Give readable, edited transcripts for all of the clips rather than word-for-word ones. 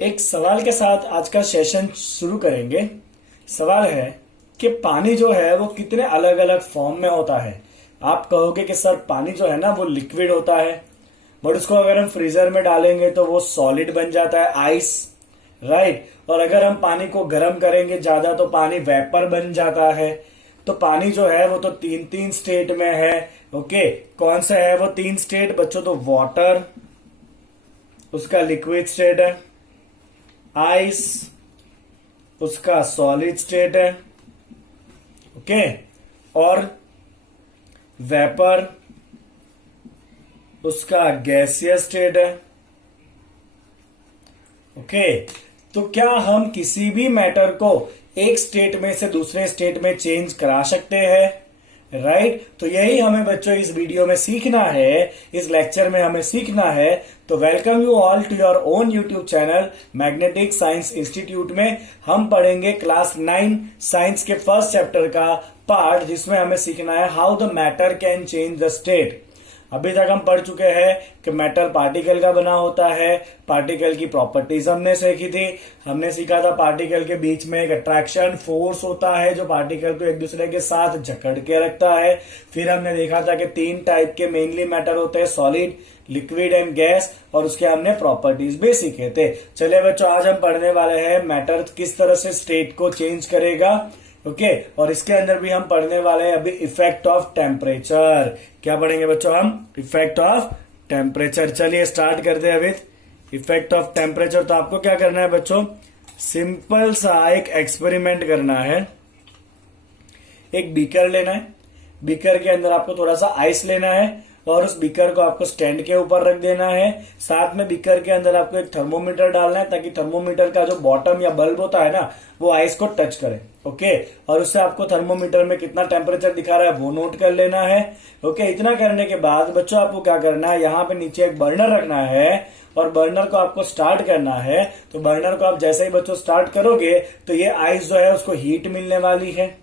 एक सवाल के साथ आज का सेशन शुरू करेंगे। सवाल है कि पानी जो है वो कितने अलग अलग फॉर्म में होता है। आप कहोगे कि सर पानी जो है ना वो लिक्विड होता है, बट उसको अगर हम फ्रीजर में डालेंगे तो वो सॉलिड बन जाता है, आइस, राइट। और अगर हम पानी को गर्म करेंगे ज्यादा तो पानी वेपर बन जाता है। तो पानी जो है वो तो तीन तीन स्टेट में है। ओके, कौन सा है वो तीन स्टेट बच्चों? तो वाटर उसका लिक्विड स्टेट है, आइस उसका सॉलिड स्टेट है, ओके, और वेपर उसका गैसियस स्टेट है। ओके, तो क्या हम किसी भी मैटर को एक स्टेट में से दूसरे स्टेट में चेंज करा सकते हैं? राइट तो यही हमें बच्चों इस वीडियो में सीखना है, इस लेक्चर में हमें सीखना है। तो welcome you all to your own YouTube channel Magnetic Science Institute में हम पढ़ेंगे क्लास 9 साइंस के फर्स्ट चैप्टर का पार्ट, जिसमें हमें सीखना है how the matter can change the state. अभी तक हम पढ़ चुके हैं कि मैटर पार्टिकल का बना होता है, पार्टिकल की प्रॉपर्टीज हमने सीखी थी। हमने सीखा था पार्टिकल के बीच में एक अट्रैक्शन फोर्स होता है जो पार्टिकल को एक दूसरे के साथ जकड़ के रखता है। फिर हमने देखा था कि तीन टाइप के मेनली मैटर होते हैं, सॉलिड, लिक्विड एंड गैस, और उसके हमने प्रॉपर्टीज भी सीखे थे। चलिए बच्चों, आज हम पढ़ने वाले हैं मैटर किस तरह से स्टेट को चेंज करेगा। ओके, और इसके अंदर भी हम पढ़ने वाले हैं अभी इफेक्ट ऑफ टेम्परेचर। क्या पढ़ेंगे बच्चों हम? Effect of temperature. चलिए स्टार्ट करते हैं विथ इफेक्ट ऑफ टेम्परेचर। तो आपको क्या करना है बच्चों? सिंपल सा एक एक्सपेरिमेंट करना है। एक बीकर लेना है, बीकर के अंदर आपको थोड़ा सा आइस लेना है और उस बीकर को आपको स्टैंड के ऊपर रख देना है। साथ में बीकर के अंदर आपको एक थर्मोमीटर डालना है ताकि थर्मोमीटर का जो बॉटम या बल्ब होता है ना वो आइस को टच करे। ओके, और उससे आपको थर्मोमीटर में कितना टेम्परेचर दिखा रहा है वो नोट कर लेना है। ओके, इतना करने के बाद बच्चों आपको क्या करना है, यहाँ पे नीचे एक बर्नर रखना है और बर्नर को आपको स्टार्ट करना है। तो बर्नर को आप जैसे ही बच्चों स्टार्ट करोगे तो ये आइस जो है उसको हीट मिलने वाली है।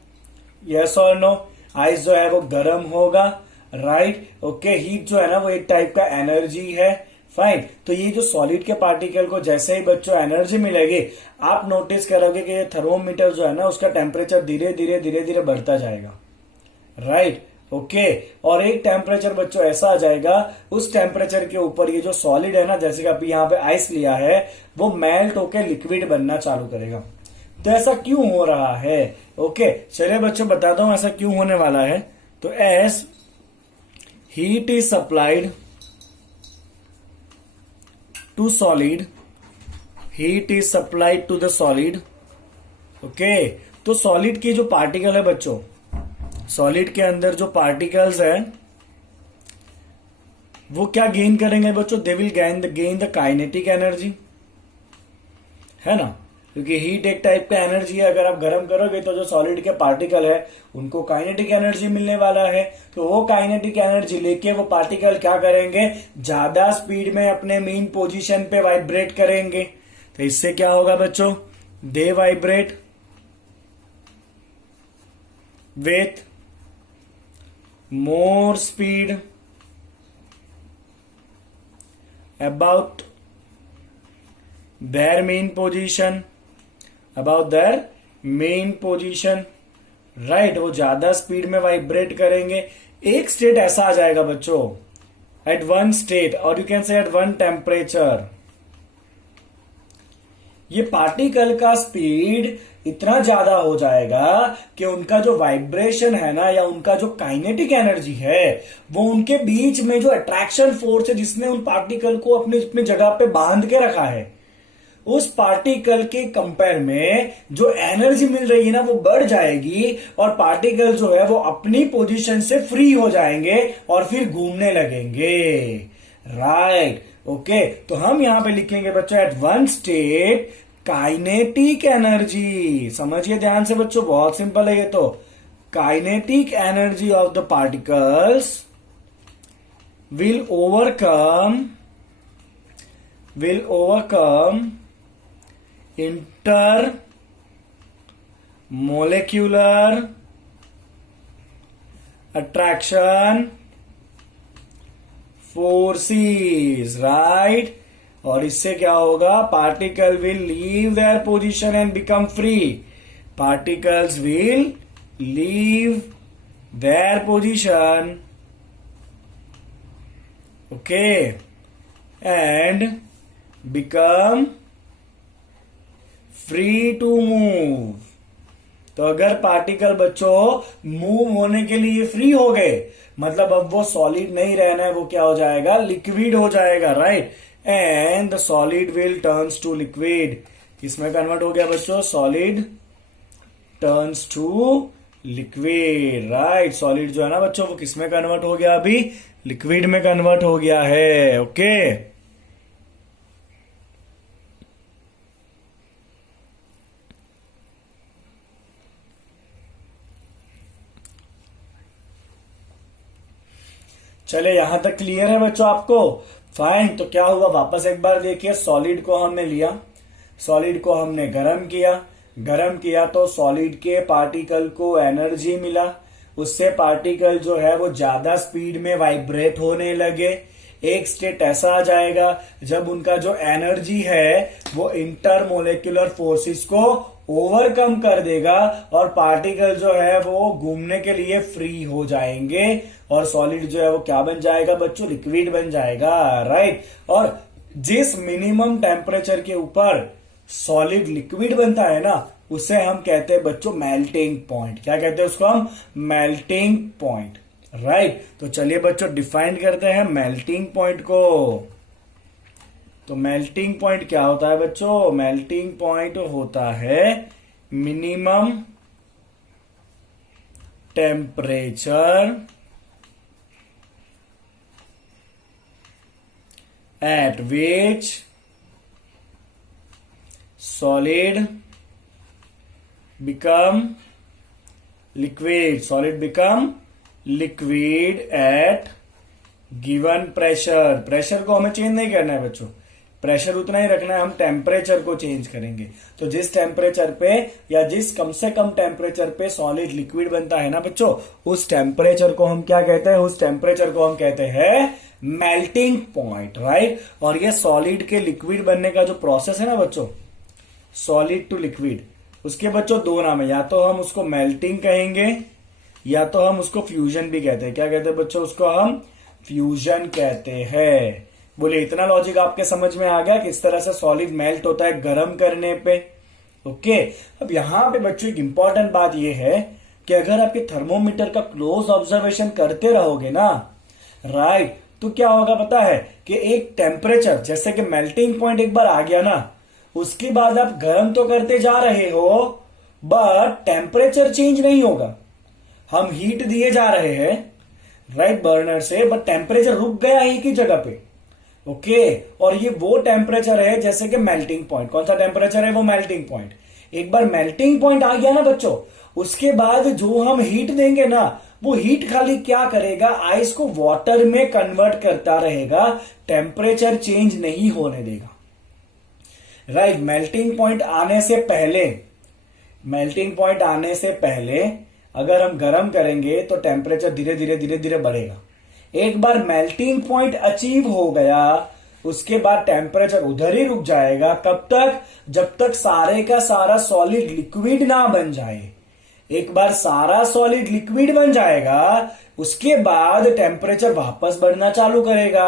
यस और नो? आइस जो है वो गर्म होगा, राइट। ओके, हीट जो है ना वो एक टाइप का एनर्जी है। फाइन, तो ये जो सॉलिड के पार्टिकल को जैसे ही बच्चों एनर्जी मिलेगी, आप नोटिस करोगे कि ये थर्मोमीटर जो है ना उसका टेम्परेचर धीरे धीरे धीरे धीरे बढ़ता जाएगा, राइट। ओके, और एक टेम्परेचर बच्चों ऐसा आ जाएगा, उस टेम्परेचर के ऊपर ये जो सॉलिड है ना, जैसे कि अभी यहाँ पे आइस लिया है, वो मेल्ट होकर लिक्विड बनना चालू करेगा। तो ऐसा क्यों हो रहा है? ओके, चलिए बच्चों बताता हूं ऐसा क्यों होने वाला है। तो S heat is supplied to solid, heat is supplied to the solid। Okay, तो सॉलिड की जो पार्टिकल है बच्चों, सॉलिड के अंदर जो पार्टिकल्स है वो क्या गेन करेंगे बच्चों? They will gain the kinetic energy, है ना, क्योंकि हीट एक टाइप का एनर्जी है। अगर आप गर्म करोगे तो जो सॉलिड के पार्टिकल है उनको काइनेटिक एनर्जी मिलने वाला है। तो वो काइनेटिक एनर्जी लेके वो पार्टिकल क्या करेंगे? ज्यादा स्पीड में अपने मेन पोजीशन पे वाइब्रेट करेंगे। तो इससे क्या होगा बच्चों? They vibrate with more speed about their main position, about their main position, right. वो ज्यादा स्पीड में वाइब्रेट करेंगे। एक स्टेट ऐसा आ जाएगा बच्चों, एट वन स्टेट, और you can say at one temperature, ये पार्टिकल का स्पीड इतना ज्यादा हो जाएगा कि उनका जो वाइब्रेशन है ना, या उनका जो काइनेटिक एनर्जी है, वो उनके बीच में जो अट्रैक्शन फोर्स है जिसने उन पार्टिकल को अपनी अपनी जगह पे बांध के रखा है, उस पार्टिकल के कंपेयर में जो एनर्जी मिल रही है ना वो बढ़ जाएगी, और पार्टिकल जो है वो अपनी पोजीशन से फ्री हो जाएंगे और फिर घूमने लगेंगे, राइट। ओके, तो हम यहां पे लिखेंगे बच्चों at one state kinetic energy. समझिए ध्यान से बच्चों, बहुत सिंपल है ये तो। Kinetic energy of the particles will overcome intermolecular attraction forces, right। और इससे क्या होगा, particle will leave their position and become free. Particles will leave their position, okay, and become free to move. तो अगर particle बच्चों move होने के लिए फ्री हो गए, मतलब अब वो सॉलिड नहीं रहना है, वो क्या हो जाएगा, लिक्विड हो जाएगा, right. And the solid will turns to liquid. किसमें कन्वर्ट हो गया बच्चों, solid turns to liquid, right. Solid जो है ना बच्चों वो किसमें कन्वर्ट हो गया, अभी लिक्विड में कन्वर्ट हो गया है, ओके। चले यहां तक क्लियर है बच्चों आपको, फाइन। तो क्या हुआ, वापस एक बार देखिए, सॉलिड को हमने लिया, सॉलिड को हमने गरम किया तो सॉलिड के पार्टिकल को एनर्जी मिला, उससे पार्टिकल जो है वो ज्यादा स्पीड में वाइब्रेट होने लगे। एक स्टेट ऐसा आ जाएगा जब उनका जो एनर्जी है वो इंटरमोलेक्युलर फोर्सेस को ओवरकम कर देगा और पार्टिकल जो है वो घूमने के लिए फ्री हो जाएंगे और सॉलिड जो है वो क्या बन जाएगा बच्चों, लिक्विड बन जाएगा, राइट। और जिस मिनिमम टेम्परेचर के ऊपर सॉलिड लिक्विड बनता है ना, उसे हम कहते हैं बच्चों मेल्टिंग पॉइंट। क्या कहते हैं उसको हम, मेल्टिंग पॉइंट, राइट। तो चलिए बच्चों डिफाइन करते हैं मेल्टिंग पॉइंट को। तो मेल्टिंग पॉइंट क्या होता है बच्चों, मेल्टिंग पॉइंट होता है minimum temperature at which solid become liquid at given pressure। Pressure को हमें चेंज नहीं करना है बच्चों, प्रेशर उतना ही रखना है, हम टेम्परेचर को चेंज करेंगे। तो जिस टेम्परेचर पे या जिस कम से कम टेम्परेचर पे सॉलिड लिक्विड बनता है ना बच्चों, उस टेम्परेचर को हम क्या कहते हैं, उस टेम्परेचर को हम कहते हैं मेल्टिंग पॉइंट, राइट। और ये सॉलिड के लिक्विड बनने का जो प्रोसेस है ना बच्चों, सॉलिड टू लिक्विड, उसके बच्चों दो नाम है, या तो हम उसको मेल्टिंग कहेंगे या तो हम उसको फ्यूजन भी कहते हैं। क्या कहते हैं बच्चों, उसको हम फ्यूजन कहते हैं। बोले इतना लॉजिक आपके समझ में आ गया किस तरह से सॉलिड मेल्ट होता है गर्म करने पे, ओके। अब यहां पे बच्चों एक इंपॉर्टेंट बात यह है कि अगर आपके थर्मोमीटर का क्लोज ऑब्जर्वेशन करते रहोगे ना, राइट, तो क्या होगा पता है कि एक टेम्परेचर जैसे कि मेल्टिंग पॉइंट एक बार आ गया ना, उसके बाद आप गर्म तो करते जा रहे हो बट टेम्परेचर चेंज नहीं होगा। हम हीट दिए जा रहे हैं, राइट, बर्नर से, बट टेम्परेचर रुक गया एक ही जगह पे, ओके। और ये वो टेम्परेचर है जैसे कि मेल्टिंग पॉइंट। कौन सा टेम्परेचर है, वो मेल्टिंग पॉइंट। एक बार मेल्टिंग पॉइंट आ गया ना बच्चों, उसके बाद जो हम हीट देंगे ना, वो हीट खाली क्या करेगा, आइस को वाटर में कन्वर्ट करता रहेगा, टेम्परेचर चेंज नहीं होने देगा, राइट। मेल्टिंग पॉइंट आने से पहले अगर हम गर्म करेंगे तो टेम्परेचर धीरे धीरे बढ़ेगा। एक बार मेल्टिंग पॉइंट अचीव हो गया, उसके बाद टेम्परेचर उधर ही रुक जाएगा। कब तक, जब तक सारे का सारा सॉलिड लिक्विड ना बन जाए। एक बार सारा सॉलिड लिक्विड बन जाएगा, उसके बाद टेम्परेचर वापस बढ़ना चालू करेगा,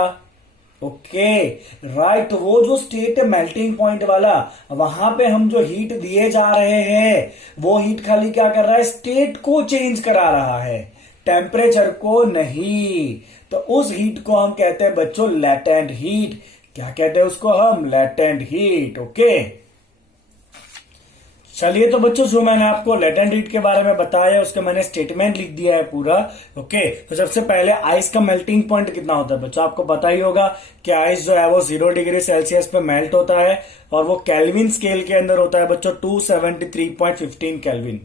ओके, राइट। तो वो जो स्टेट है मेल्टिंग पॉइंट वाला, वहां पे हम जो हीट दिए जा रहे हैं, वो हीट खाली क्या कर रहा है, स्टेट को चेंज करा रहा है, टेम्परेचर को नहीं। तो उस हीट को हम कहते हैं बच्चों लेटेंट हीट। क्या कहते हैं उसको हम, लेटेंट हीट, ओके। चलिए तो बच्चों जो मैंने आपको लेटेंट हीट के बारे में बताया उसका मैंने स्टेटमेंट लिख दिया है पूरा, ओके। तो सबसे पहले आइस का मेल्टिंग पॉइंट कितना होता है बच्चों, आपको पता ही होगा कि आइस जो है वो 0 डिग्री सेल्सियस पे मेल्ट होता है और वो केल्विन स्केल के अंदर होता है बच्चों 273.15 केल्विन,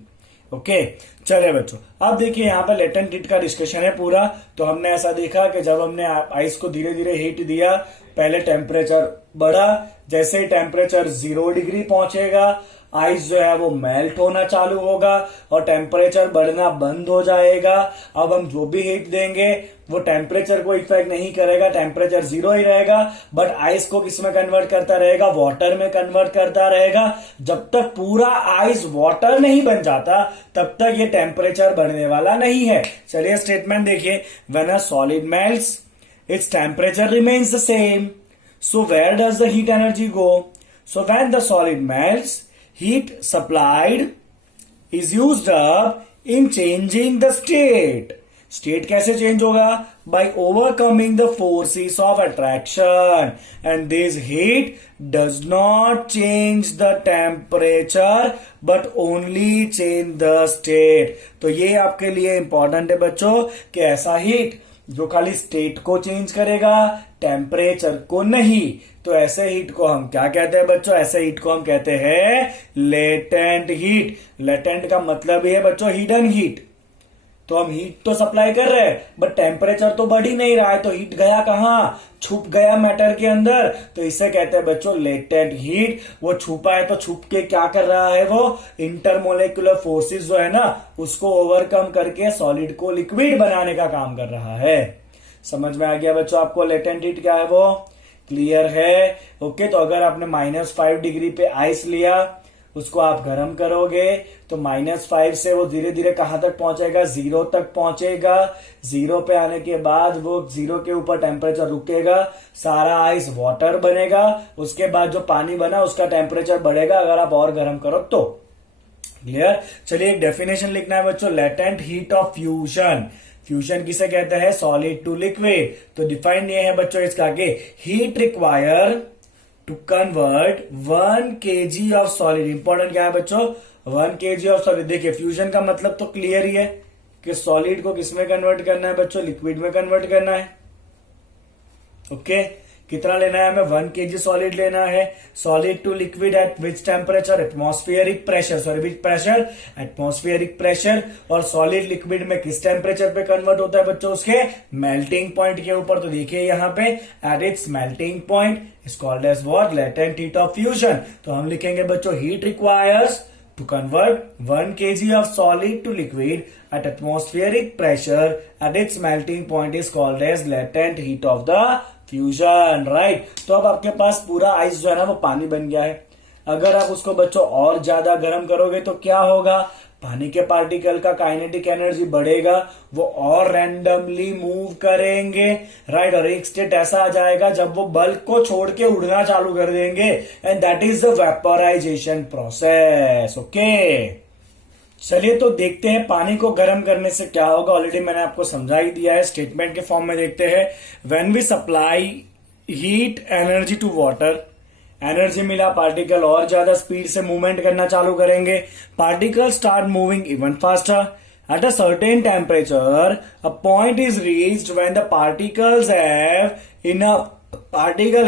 ओके। चलिए बच्चों अब देखिए यहाँ पे लेटेंट हीट का डिस्कशन है पूरा। तो हमने ऐसा देखा कि जब हमने आइस को धीरे धीरे हीट दिया, पहले टेम्परेचर बढ़ा, जैसे ही टेम्परेचर 0 डिग्री पहुंचेगा, आइस जो है वो मेल्ट होना चालू होगा और टेम्परेचर बढ़ना बंद हो जाएगा। अब हम जो भी हीट देंगे वो टेम्परेचर को इफेक्ट नहीं करेगा, टेम्परेचर 0 ही रहेगा, बट आइस को किस में कन्वर्ट करता रहेगा, वाटर में कन्वर्ट करता रहेगा। जब तक पूरा आइस वाटर नहीं बन जाता तब तक ये टेम्परेचर बढ़ने वाला नहीं है। चलिए स्टेटमेंट देखिए, when a solid melts its temperature remains the same. So where does the heat energy go? So when the solid melts, heat supplied is used up in changing the state. State कैसे change होगा? By overcoming the forces of attraction. And this heat does not change the temperature but only change the state. तो ये आपके लिए important है बच्चों कि ऐसा heat जो खाली स्टेट को चेंज करेगा, टेम्परेचर को नहीं। तो ऐसे हीट को हम क्या कहते हैं बच्चों? ऐसे हीट को हम कहते हैं लेटेंट हीट। लेटेंट का मतलब ही है बच्चों हिडन हीट। तो हम हीट तो सप्लाई कर रहे हैं बट टेम्परेचर तो बढ़ ही नहीं रहा है, तो हीट गया कहां? छुप गया मैटर के अंदर। तो इसे कहते हैं बच्चों लेटेंट हीट। वो छुपा है तो छुप के क्या कर रहा है? वो इंटरमोलेक्युलर फोर्सेस जो है ना उसको ओवरकम करके सॉलिड को लिक्विड बनाने का काम कर रहा है। समझ में आ गया बच्चों आपको लेटेंट हीट क्या है? वो क्लियर है? ओके, तो अगर आपने -5 डिग्री पे आइस लिया, उसको आप गर्म करोगे तो -5 से वो धीरे धीरे कहां तक पहुंचेगा? 0 तक पहुंचेगा। 0 पे आने के बाद वो 0 के ऊपर टेम्परेचर रुकेगा, सारा आइस वाटर बनेगा। उसके बाद जो पानी बना उसका टेम्परेचर बढ़ेगा अगर आप और गर्म करो तो। क्लियर? चलिए एक डेफिनेशन लिखना है बच्चों, latent heat of fusion. Fusion किसे कहते हैं? Solid to liquid. तो डिफाइन ये है बच्चों इसका कि heat require to convert 1 kg of solid. Important क्या है बच्चों? 1 kg ऑफ सॉलिड। देखिए फ्यूजन का मतलब तो क्लियर ही है कि सॉलिड को किस में कन्वर्ट करना है बच्चों? लिक्विड में कन्वर्ट करना है। ओके, कितना लेना है हमें? 1 kg सॉलिड लेना है। Solid to liquid at which temperature? Atmospheric pressure. Sorry which pressure? Atmospheric pressure. और सॉलिड लिक्विड में किस टेम्परेचर पे कन्वर्ट होता है बच्चों? उसके मेल्टिंग पॉइंट के ऊपर। तो देखिए यहाँ पे at its melting point is called as what? Latent heat of fusion. तो हम लिखेंगे बच्चों heat requires to convert 1 kg of solid to liquid at atmospheric pressure at its melting point is called as latent heat of the fusion. Right? तो अब आपके पास पूरा ice जो है ना वो पानी बन गया है। अगर आप उसको बच्चों और ज्यादा गर्म करोगे तो क्या होगा? पानी के पार्टिकल का काइनेटिक एनर्जी बढ़ेगा, वो और रैंडमली मूव करेंगे। राइट? और एक स्टेट ऐसा आ जाएगा जब वो बल्क को छोड़ के उड़ना चालू कर देंगे and that is the vaporisation process. Okay, चलिए तो देखते हैं पानी को गर्म करने से क्या होगा। ऑलरेडी मैंने आपको समझा ही दिया है, स्टेटमेंट के फॉर्म में देखते हैं। When we supply heat energy to water, energy मिला, पार्टिकल और ज्यादा स्पीड से मूवमेंट करना चालू करेंगे। Particle start moving even faster at a certain temperature. A point is reached when the particle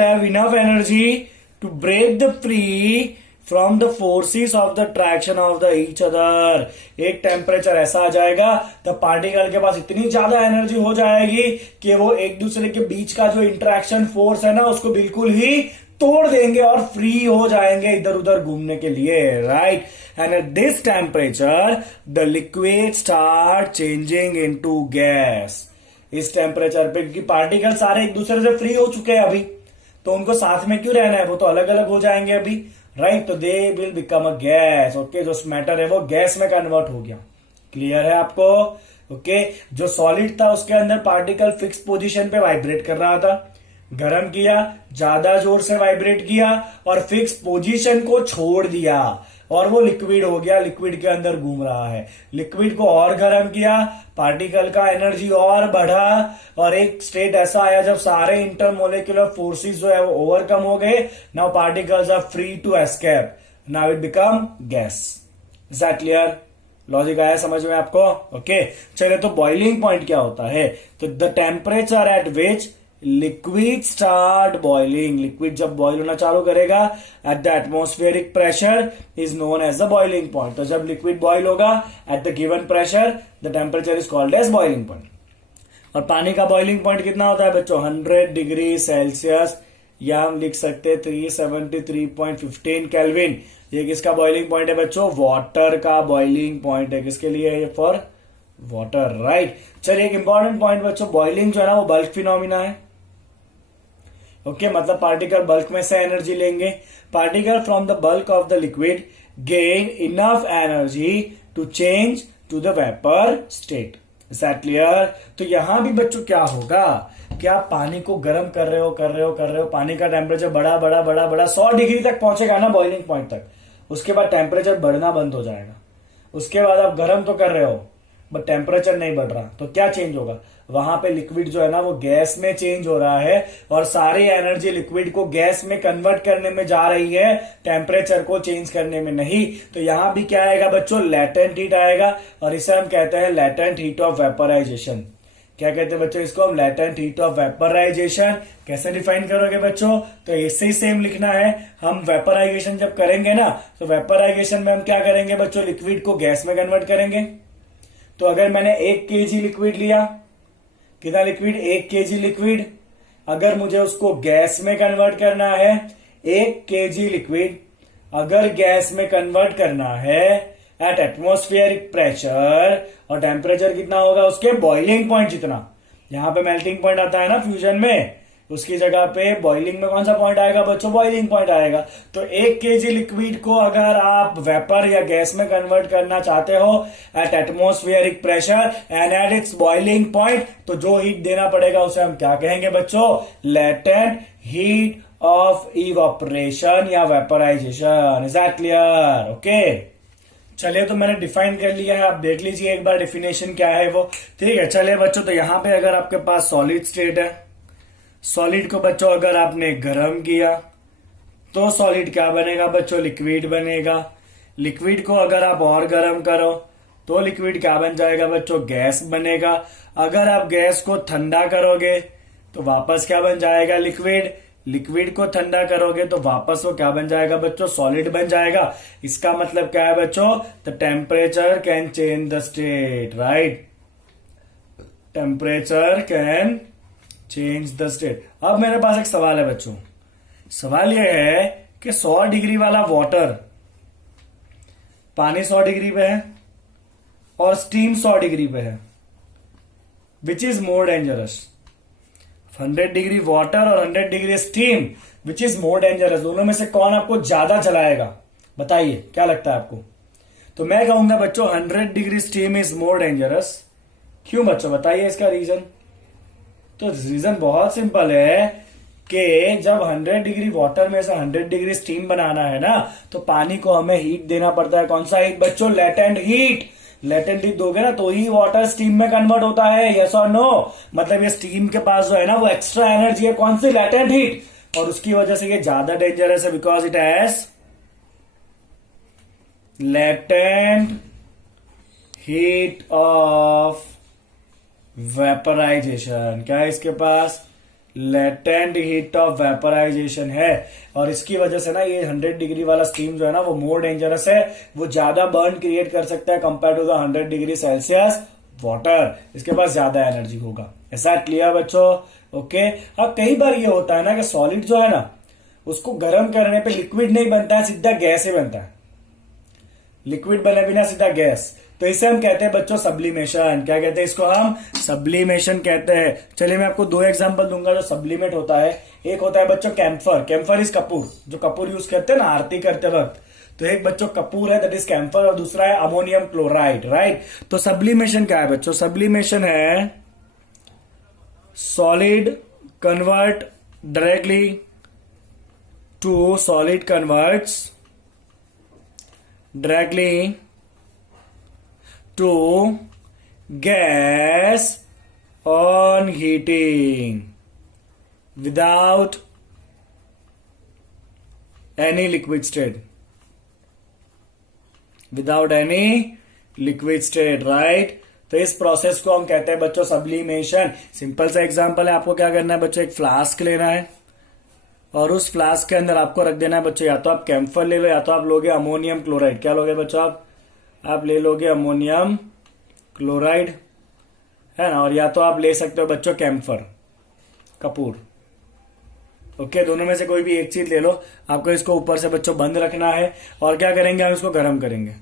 have enough energy to break the free from the forces of the traction of the each other. एक temperature ऐसा आ जाएगा तब particle के पास इतनी ज्यादा energy हो जाएगी कि वो एक दूसरे के बीच का जो इंटरेक्शन फोर्स है ना उसको बिल्कुल ही तोड़ देंगे और फ्री हो जाएंगे इधर उधर घूमने के लिए। Right? And at this temperature the liquid start changing into gas. इस टेम्परेचर पे, क्योंकि पार्टिकल सारे एक दूसरे से फ्री हो चुके हैं अभी, तो उनको साथ में क्यों रहना है? वो तो अलग अलग हो जाएंगे अभी। राइट? तो they will become a gas. Okay, जो मैटर है वो गैस में कन्वर्ट हो गया। क्लियर है आपको? ओके, जो सॉलिड था उसके अंदर पार्टिकल फिक्स पोजीशन पे वाइब्रेट कर रहा था, गरम किया, ज्यादा जोर से वाइब्रेट किया और फिक्स पोजीशन को छोड़ दिया और वो लिक्विड हो गया, लिक्विड के अंदर घूम रहा है। लिक्विड को और गर्म किया, पार्टिकल का एनर्जी और बढ़ा और एक स्टेट ऐसा आया जब सारे इंटरमोलेक्युलर फोर्सेस जो है वो ओवरकम हो गए। Now particles are free to escape, now it become gas. Is that clear? Logic आया समझ में आपको? ओके, चलिए तो बॉइलिंग पॉइंट क्या होता है? तो the temperature at which liquid start boiling, liquid जब बॉइल होना चालू करेगा at the atmospheric pressure is known as the boiling point. तो जब लिक्विड बॉइल होगा at the given pressure the temperature is called as boiling point. और पानी का बॉइलिंग पॉइंट कितना होता है बच्चों? 100 डिग्री सेल्सियस या हम लिख सकते हैं 373.15 केल्विन। ये किसका बॉइलिंग पॉइंट है बच्चों? वाटर का बॉइलिंग पॉइंट है। किसके लिए है? For water, right. चलिए एक इंपॉर्टेंट पॉइंट बच्चों, बॉइलिंग जो है ना वो बल्क फिनोमिना है। ओके मतलब पार्टिकल बल्क में से एनर्जी लेंगे। Particle from the bulk of the liquid gain enough energy to change to the vapour state. Is that clear? तो यहां भी बच्चों क्या होगा कि आप पानी को गर्म कर रहे हो, पानी का टेम्परेचर बड़ा 100 डिग्री तक पहुंचेगा ना बॉइलिंग पॉइंट तक। उसके बाद टेम्परेचर बढ़ना बंद हो जाएगा। उसके बाद आप गर्म तो कर रहे हो बट टेम्परेचर नहीं बढ़ रहा, तो क्या चेंज होगा? वहां पे लिक्विड जो है ना वो गैस में चेंज हो रहा है और सारी एनर्जी लिक्विड को गैस में कन्वर्ट करने में जा रही है, टेम्परेचर को चेंज करने में नहीं। तो यहां भी क्या आएगा बच्चों? लेटेंट हीट आएगा और इसे हम कहते हैं लेटेंट हीट ऑफ वेपराइजेशन। क्या कहते हैं बच्चों इसको? हम लेटेंट हीट ऑफ वेपराइजेशन। कैसे डिफाइन करोगे बच्चों? तो इससे ही सेम लिखना है। हम वेपराइजेशन जब करेंगे ना तो वेपराइजेशन में हम क्या करेंगे बच्चों? लिक्विड को गैस में कन्वर्ट करेंगे। तो अगर मैंने 1 kg लिक्विड लिया, कितना लिक्विड? 1 kg liquid. अगर मुझे उसको गैस में कन्वर्ट करना है, 1 kg लिक्विड अगर गैस में कन्वर्ट करना है एट एटमॉस्फेरिक प्रेशर, और टेम्परेचर कितना होगा उसके? बॉइलिंग पॉइंट जितना। यहां पे मेल्टिंग पॉइंट आता है ना फ्यूजन में, उसकी जगह पे बॉइलिंग में कौन सा पॉइंट आएगा बच्चों? बॉइलिंग पॉइंट आएगा। तो 1 kg लिक्विड को अगर आप वेपर या गैस में कन्वर्ट करना चाहते हो at atmospheric pressure and at its boiling point, तो जो हीट देना पड़ेगा उसे हम क्या कहेंगे बच्चों? लेटेंट हीट ऑफ इवापोरेशन या vaporisation. Is that clear? Okay चलिए तो मैंने डिफाइन कर लिया है, आप देख लीजिए एक बार डिफिनेशन क्या है वो। ठीक है चलिए बच्चों, तो यहां पे अगर आपके पास सॉलिड स्टेट है, सॉलिड को बच्चों अगर आपने गर्म किया तो सॉलिड क्या बनेगा बच्चों? लिक्विड बनेगा। लिक्विड को अगर आप और गर्म करो तो लिक्विड क्या बन जाएगा बच्चों? गैस बनेगा। अगर आप गैस को ठंडा करोगे तो वापस क्या बन जाएगा? लिक्विड। लिक्विड को ठंडा करोगे तो वापस वो क्या बन जाएगा बच्चों? सॉलिड बन जाएगा। इसका मतलब क्या है बच्चों? The temperature can change the state, right? Temperature can change the state. अब मेरे पास एक सवाल है बच्चों। सवाल यह है कि 100 डिग्री वाला वाटर, पानी 100 डिग्री पे है और स्टीम 100 डिग्री पे है, which is more dangerous? 100 degree water और 100 degree steam, which is more dangerous? दोनों में से कौन आपको ज्यादा जलाएगा? बताइए क्या लगता है आपको? तो मैं कहूंगा बच्चों 100 degree steam is more dangerous. क्यों बच्चों बताइए इसका रीजन? तो रीजन बहुत सिंपल है कि जब 100 डिग्री वाटर में से 100 डिग्री स्टीम बनाना है ना, तो पानी को हमें हीट देना पड़ता है। कौन सा हीट बच्चों? Latent heat. लेटेंट हीट दोगे ना तो ही वाटर स्टीम में कन्वर्ट होता है, यस और नो? मतलब ये स्टीम के पास जो है ना वो एक्स्ट्रा एनर्जी है, कौन सी? Latent heat. और उसकी वजह से ये ज्यादा डेंजरस है because it has latent heat of vaporisation. क्या है इसके पास? लेटेंट हीट ऑफ वेपराइजेशन है। और इसकी वजह से ना ये 100 डिग्री वाला स्टीम जो है ना वो मोर डेंजरस है, वो ज्यादा बर्न क्रिएट कर सकता है compare to the 100 degree Celsius water. इसके पास ज्यादा एनर्जी होगा। ऐसा क्लियर बच्चों? ओके अब कई बार ये होता है ना कि सॉलिड जो है ना उसको गर्म करने पे लिक्विड नहीं बनता है, सीधा गैस ही बनता है। लिक्विड बने बिना सीधा गैस, तो इसे हम कहते हैं बच्चों सब्लिमेशन। क्या कहते हैं इसको? हम सब्लिमेशन कहते हैं। चलिए मैं आपको 2 एग्जांपल दूंगा जो सब्लिमेट होता है। एक होता है बच्चों कैम्फर। कैम्फर इज कपूर, जो कपूर यूज करते हैं ना आरती करते वक्त। तो एक बच्चों कपूर है, दैट इज कैम्फर, और दूसरा है अमोनियम क्लोराइड, राइट? तो सब्लिमेशन क्या है बच्चों? सब्लिमेशन है solid convert directly to solid converts directly to gas on heating without any liquid state, without any liquid state, right? तो इस प्रोसेस को हम कहते हैं बच्चों सब्लिमेशन। सिंपल सा एग्जांपल है, आपको क्या करना है बच्चों? एक फ्लास्क लेना है और उस फ्लास्क के अंदर आपको रख देना है बच्चों, या तो आप कैम्फर ले लो या तो आप लोगे अमोनियम क्लोराइड। क्या लोगे बच्चों? आप ले लोगे अमोनियम क्लोराइड, है ना? और या तो आप ले सकते हो बच्चों कैम्फर, कपूर। ओके, दोनों में से कोई भी एक चीज ले लो। आपको इसको ऊपर से बच्चों बंद रखना है और क्या करेंगे, हम इसको गर्म करेंगे।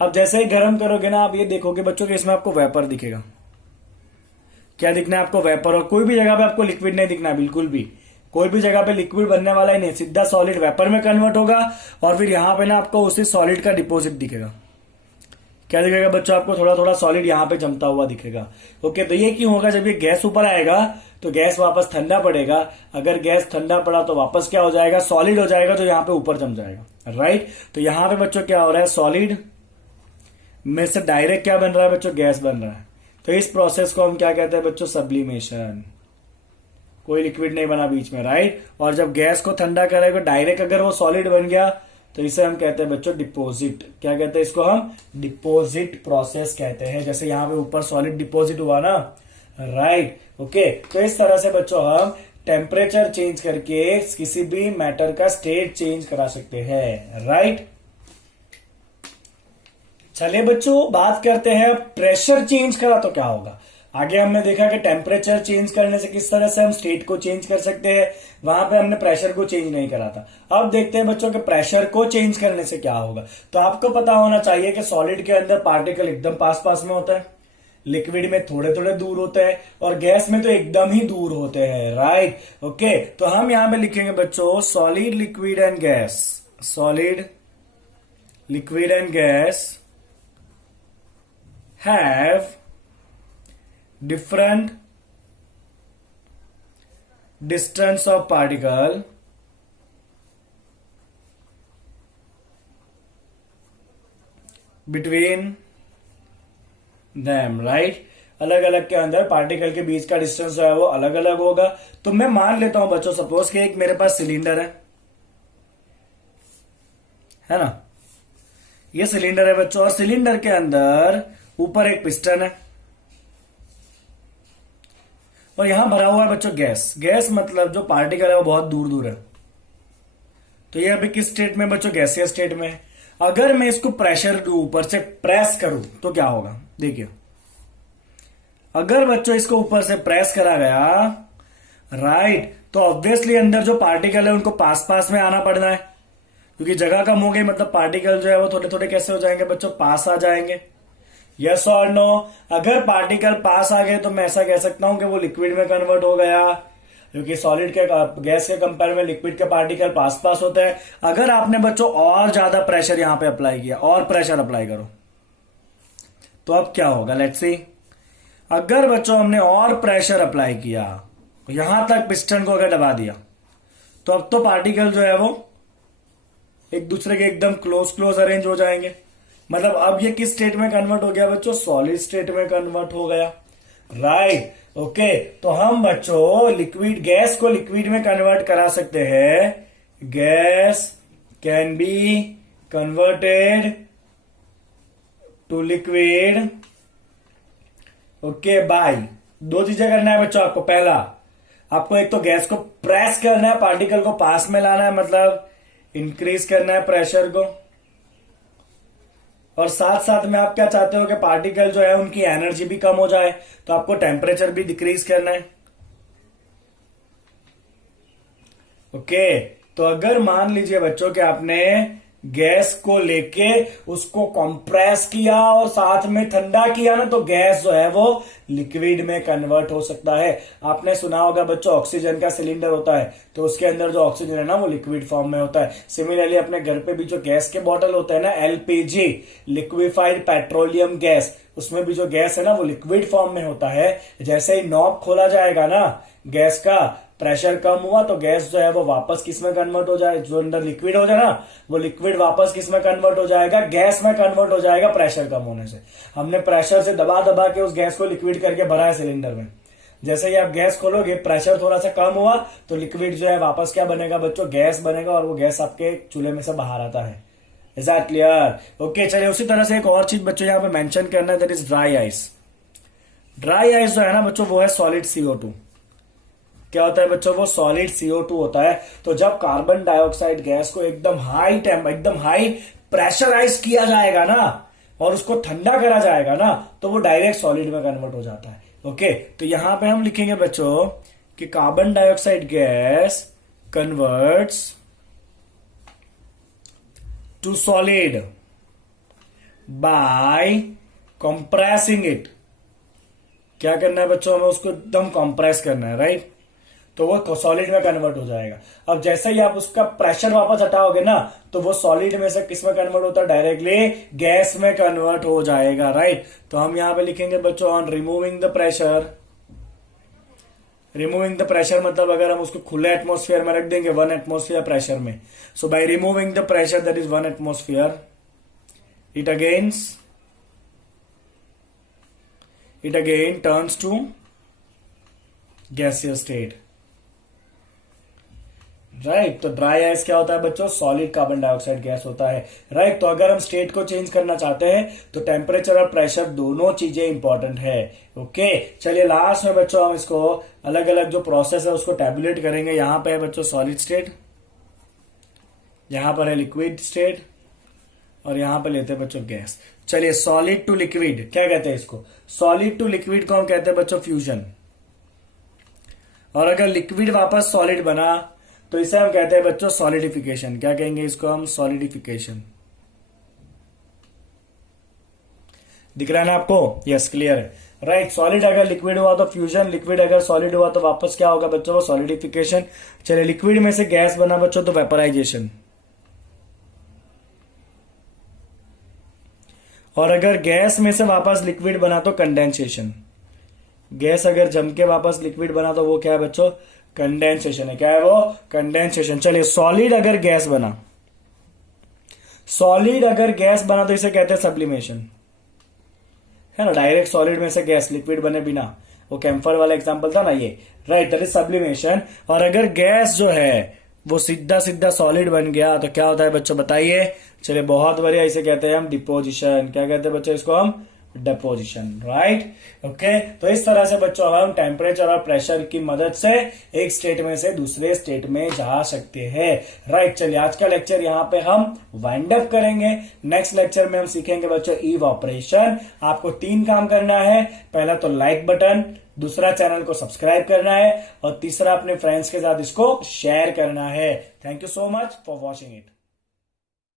अब जैसे ही गर्म करोगे ना, आप ये देखोगे बच्चों कि इसमें आपको वेपर दिखेगा। क्या दिखना है आपको, वेपर। और कोई भी जगह पे आपको लिक्विड नहीं दिखना, बिल्कुल भी कोई भी जगह पे लिक्विड बनने वाला ही नहीं, सीधा सॉलिड वेपर में कन्वर्ट होगा। और फिर यहाँ पे ना आपको उसी सॉलिड का डिपॉजिट दिखेगा। क्या दिखेगा बच्चों, आपको थोड़ा थोड़ा सॉलिड यहाँ पे जमता हुआ दिखेगा। ओके, तो ये क्यों होगा, जब ये गैस ऊपर आएगा तो गैस वापस ठंडा पड़ेगा। अगर गैस ठंडा पड़ा तो वापस क्या हो जाएगा, सॉलिड हो जाएगा, तो यहाँ पे ऊपर जम जाएगा। राइट, तो यहाँ पे बच्चों क्या हो रहा है, सॉलिड में से डायरेक्ट क्या बन रहा है बच्चों, गैस बन रहा है। तो इस प्रोसेस को हम क्या कहते हैं बच्चों, सब्लिमेशन। कोई लिक्विड नहीं बना बीच में, राइट। और जब गैस को ठंडा करेगा डायरेक्ट अगर वो सॉलिड बन गया तो इसे हम कहते हैं बच्चों डिपोजिट। क्या कहते हैं इसको, हम डिपोजिट प्रोसेस कहते हैं। जैसे यहाँ पे ऊपर सॉलिड डिपोजिट हुआ ना, राइट। ओके, तो इस तरह से बच्चों हम टेम्परेचर चेंज करके किसी भी मैटर का स्टेट चेंज करा सकते हैं, राइट। चलिए बच्चों बात करते हैं प्रेशर चेंज करा तो क्या होगा। आगे हमने देखा कि टेम्परेचर चेंज करने से किस तरह से हम स्टेट को चेंज कर सकते हैं, वहां पे हमने प्रेशर को चेंज नहीं करा था। अब देखते हैं बच्चों के प्रेशर को चेंज करने से क्या होगा। तो आपको पता होना चाहिए कि सॉलिड के अंदर पार्टिकल एकदम पास पास में होता है, लिक्विड में थोड़े थोड़े दूर होते हैं, और गैस में तो एकदम ही दूर होते हैं, राइट। ओके, तो हम यहां पे लिखेंगे बच्चों solid, liquid and gas. Solid, liquid and gas have different distance of particle between them, right। अलग अलग के अंदर पार्टिकल के बीच का डिस्टेंस जो है वो अलग अलग होगा। तो मैं मान लेता हूं बच्चों, सपोज कि एक मेरे पास सिलेंडर है ना, ये सिलेंडर है बच्चों, और सिलेंडर के अंदर ऊपर एक पिस्टन है और यहां भरा हुआ है बच्चों गैस। गैस मतलब जो पार्टिकल है वो बहुत दूर दूर है। तो ये अभी किस स्टेट में बच्चों, गैसियस स्टेट में है। अगर मैं इसको प्रेशर दूं, ऊपर से प्रेस करूं तो क्या होगा, देखिए। अगर बच्चों इसको ऊपर से प्रेस करा गया, राइट, तो ऑब्वियसली अंदर जो पार्टिकल है उनको पास पास में आना पड़ना है, क्योंकि जगह कम हो गई, मतलब पार्टिकल जो है वो थोड़े थोड़े कैसे हो जाएंगे बच्चों, पास आ जाएंगे। यस और नो। अगर पार्टिकल पास आ गए तो मैं ऐसा कह सकता हूं कि वो लिक्विड में कन्वर्ट हो गया, क्योंकि सॉलिड के गैस के कंपेयर में लिक्विड के पार्टिकल पास पास होते हैं। अगर आपने बच्चों और ज्यादा प्रेशर यहां पे अप्लाई किया, और प्रेशर अप्लाई करो, तो अब क्या होगा, लेट्स सी। अगर बच्चों हमने और प्रेशर अप्लाई किया, यहां तक पिस्टन को अगर दबा दिया, तो अब तो पार्टिकल जो है वो एक दूसरे के एकदम क्लोज क्लोज अरेंज हो जाएंगे। मतलब अब ये किस स्टेट में कन्वर्ट हो गया बच्चों, सॉलिड स्टेट में कन्वर्ट हो गया, राइट। ओके, तो हम बच्चों लिक्विड, गैस को लिक्विड में कन्वर्ट करा सकते हैं। Gas can be converted to liquid, okay, by दो चीजें करना है बच्चों आपको। पहला, आपको एक तो गैस को प्रेस करना है, पार्टिकल को पास में लाना है, मतलब इंक्रीज करना है प्रेशर को, और साथ साथ में आप क्या चाहते हो कि पार्टिकल जो है उनकी एनर्जी भी कम हो जाए, तो आपको टेम्परेचर भी डिक्रीज करना है। ओके, तो अगर मान लीजिए बच्चों कि आपने गैस को लेके उसको कंप्रेस किया और साथ में ठंडा किया ना, तो गैस जो है वो लिक्विड में कन्वर्ट हो सकता है। आपने सुना होगा बच्चों, ऑक्सीजन का सिलेंडर होता है तो उसके अंदर जो ऑक्सीजन है ना वो लिक्विड फॉर्म में होता है। सिमिलरली अपने घर पे भी जो गैस के बॉटल होता है ना, एलपीजी, लिक्विफाइड पेट्रोलियम गैस, उसमें भी जो गैस है ना वो लिक्विड फॉर्म में होता है। जैसे ही नॉब खोला जाएगा ना गैस का, प्रेशर कम हुआ तो गैस जो है वो वापस किस में कन्वर्ट हो जाए, जो अंदर लिक्विड हो जाए ना वो लिक्विड वापस किस में कन्वर्ट हो जाएगा, गैस में कन्वर्ट हो जाएगा, प्रेशर कम होने से। हमने प्रेशर से दबा दबा के उस गैस को लिक्विड करके भरा है सिलेंडर में। जैसे ही आप गैस खोलोगे, प्रेशर थोड़ा सा कम हुआ तो लिक्विड जो है वापस क्या बनेगा बच्चों, गैस बनेगा, और वो गैस आपके चूल्हे में से बाहर आता है। Is that clear? ओके, चलिए उसी तरह से एक और चीज बच्चों यहाँ पे मेंशन करना है, that is dry ice. Dry ice जो है ना बच्चों वो है सॉलिड CO2। क्या होता है बच्चों, वो सॉलिड CO2 होता है। तो जब कार्बन डाइऑक्साइड गैस को एकदम हाई प्रेशराइज किया जाएगा ना और उसको ठंडा करा जाएगा ना, तो वो डायरेक्ट सॉलिड में कन्वर्ट हो जाता है। ओके, तो यहां पे हम लिखेंगे बच्चों कि carbon dioxide gas converts to solid by compressing it. क्या करना है बच्चों, हमें उसको एकदम कंप्रेस करना है, राइट। तो वो सॉलिड में कन्वर्ट हो जाएगा। अब जैसे ही आप उसका प्रेशर वापस हटाओगे ना, तो वो सॉलिड में से किस में कन्वर्ट होता है, डायरेक्टली गैस में कन्वर्ट हो जाएगा, राइट। तो हम यहां पे लिखेंगे बच्चों on removing the pressure. Removing the pressure मतलब अगर हम उसको खुले एटमोस्फियर में रख देंगे 1 एटमोस्फियर प्रेशर में, so by removing the pressure that is 1 atmosphere, it again turns to gaseous state, right. तो ड्राई आइस क्या होता है बच्चों, सॉलिड कार्बन डाइऑक्साइड गैस होता है, राइट। तो अगर हम स्टेट को चेंज करना चाहते हैं तो टेम्परेचर और प्रेशर दोनों चीजें इंपॉर्टेंट है, ओके। चलिए लास्ट में बच्चों हम इसको अलग अलग जो प्रोसेस है उसको टैबुलेट करेंगे। यहां पे है बच्चों सॉलिड स्टेट, यहां पर है लिक्विड स्टेट, और यहां पे लेते हैं बच्चों गैस। चलिए सॉलिड टू लिक्विड क्या कहते हैं इसको, सॉलिड टू लिक्विड को हम कहते हैं बच्चों फ्यूजन। और अगर लिक्विड वापस सॉलिड बना तो इसे हम कहते हैं बच्चों सॉलिडिफिकेशन। क्या कहेंगे इसको हम, सॉलिडिफिकेशन। दिख रहा है ना आपको, यस क्लियर है, राइट। सॉलिड अगर लिक्विड हुआ तो फ्यूजन, लिक्विड अगर सॉलिड हुआ तो वापस क्या होगा बच्चों, सॉलिडिफिकेशन। चलिए लिक्विड में से गैस बना बच्चों तो वेपराइजेशन, और अगर गैस में से वापस लिक्विड बना तो कंडेंसेशन। गैस अगर जम के वापस लिक्विड बना तो वो क्या है बच्चों, कंडेंसेशन है। क्या है वो, कंडेंसेशन। चलिए सॉलिड अगर गैस बना, सॉलिड अगर गैस बना तो इसे कहते हैं सब्लिमेशन, है ना। डायरेक्ट सॉलिड में से गैस लिक्विड बने बिना, वो कैम्फर वाला एग्जांपल था ना ये, राइट, दैट इज सब्लिमेशन। और अगर गैस जो है वो सीधा सीधा सॉलिड बन गया तो क्या होता है बच्चों बताइए। चलिए बहुत बढ़िया, इसे कहते हैं हम डिपोजिशन। क्या कहते हैं बच्चों इसको हम, डिपोजिशन, राइट, ओके। तो इस तरह से बच्चों हम टेम्परेचर और प्रेशर की मदद से एक स्टेट में से दूसरे स्टेट में जा सकते हैं, राइट। चलिए आज का लेक्चर यहाँ पे हम वाइंड अप करेंगे। नेक्स्ट लेक्चर में हम सीखेंगे बच्चों इवैपोरेशन। आपको 3 काम करना है, पहला तो लाइक बटन, दूसरा चैनल को सब्सक्राइब करना है, और तीसरा अपने फ्रेंड्स के साथ इसको शेयर करना है। Thank you so much for watching it.